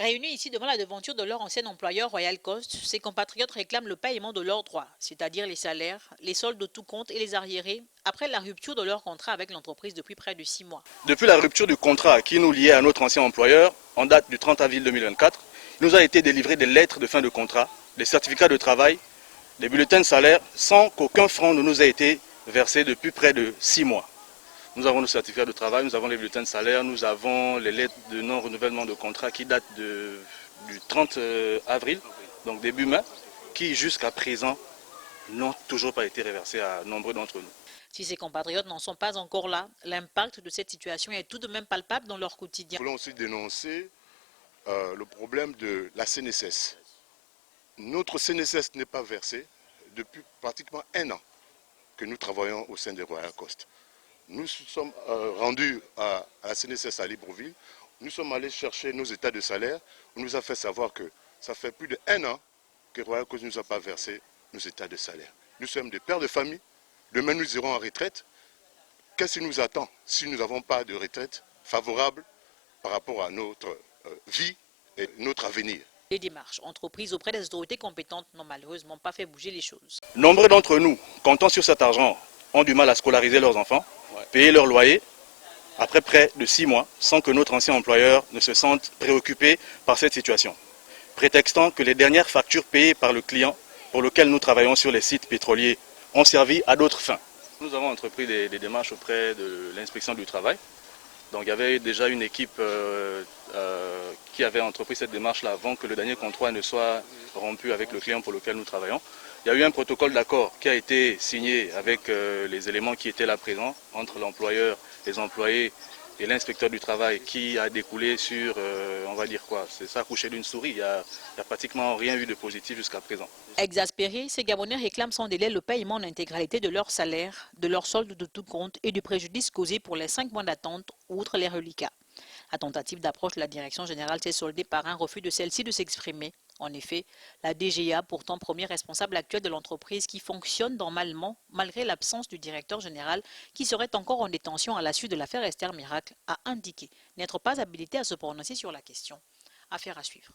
Réunis ici devant la devanture de leur ancien employeur Royal Coast, ces compatriotes réclament le paiement de leurs droits, c'est-à-dire les salaires, les soldes de tout compte et les arriérés, après la rupture de leur contrat avec l'entreprise depuis près de 6 mois. Depuis la rupture du contrat qui nous liait à notre ancien employeur, en date du 30 avril 2024, il nous a été délivré des lettres de fin de contrat, des certificats de travail, des bulletins de salaire, sans qu'aucun franc ne nous ait été versé depuis près de 6 mois. Nous avons nos certificats de travail, nous avons les bulletins de salaire, nous avons les lettres de non-renouvellement de contrat qui datent du 30 avril, donc début mai, qui jusqu'à présent n'ont toujours pas été reversés à nombreux d'entre nous. Si ces compatriotes n'en sont pas encore là, l'impact de cette situation est tout de même palpable dans leur quotidien. Nous voulons aussi dénoncer le problème de la CNSS. Notre CNSS n'est pas versé depuis pratiquement 1 an que nous travaillons au sein des Royal Coast. Nous sommes rendus à la CNSS à Libreville. Nous sommes allés chercher nos états de salaire. On nous a fait savoir que ça fait plus d'1 an que Royal Coast ne nous a pas versé nos états de salaire. Nous sommes des pères de famille. Demain, nous irons en retraite. Qu'est-ce qui nous attend si nous n'avons pas de retraite favorable par rapport à notre vie et notre avenir? Les démarches entreprises auprès des autorités compétentes n'ont malheureusement pas fait bouger les choses. Nombreux d'entre nous, comptant sur cet argent, ont du mal à scolariser leurs enfants, payer leur loyer, après près de 6 mois, sans que notre ancien employeur ne se sente préoccupé par cette situation, prétextant que les dernières factures payées par le client pour lequel nous travaillons sur les sites pétroliers ont servi à d'autres fins. Nous avons entrepris des démarches auprès de l'inspection du travail. Donc il y avait déjà une équipe qui avait entrepris cette démarche-là avant que le dernier contrat ne soit rompu avec le client pour lequel nous travaillons. Il y a eu un protocole d'accord qui a été signé avec les éléments qui étaient là présents entre l'employeur, les employés et l'inspecteur du travail qui a découlé sur, on va dire quoi, c'est ça, coucher d'une souris. Il n'y a pratiquement rien eu de positif jusqu'à présent. Exaspérés, ces Gabonais réclament sans délai le paiement en intégralité de leur salaire, de leur solde de tout compte et du préjudice causé pour les 5 mois d'attente, outre les reliquats. La tentative d'approche de la direction générale s'est soldée par un refus de celle-ci de s'exprimer. En effet, la DGA, pourtant premier responsable actuel de l'entreprise qui fonctionne normalement malgré l'absence du directeur général qui serait encore en détention à la suite de l'affaire Esther Miracle, a indiqué n'être pas habilité à se prononcer sur la question. Affaire à suivre.